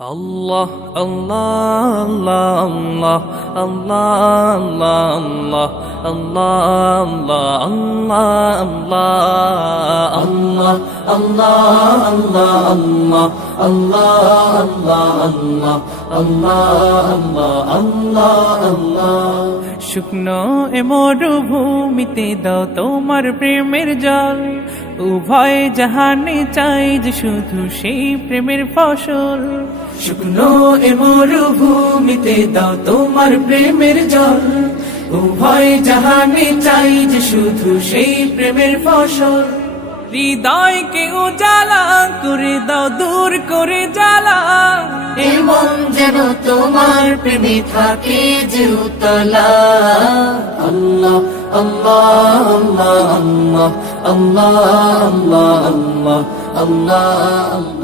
Allah, Allah, Allah, Allah, Allah, Allah, Allah, Allah, Allah, Allah, Allah, Allah, Allah, Allah, Allah, Allah. শুকনো এ মরুভূমিতে দাও তোমার প্রেমের জল, উভয় জাহানে চাই যে শুধু সেই প্রেমের ফসল। শুকনো এ মরুভূমিতে দাও তোমার প্রেমের জল, উভয় জাহানে চাই যে শুধু সেই প্রেমের ফসল। হৃদয়কে উজালা করে দাও, দূর করে জ্বালা, এমন যেন তোমার প্রেমে থাকে যে উতলা। আল্লাহ আল্লাহ আল্লাহ আল্লাহ আল্লাহ আল্লাহ আল্লাহ আল্লাহ।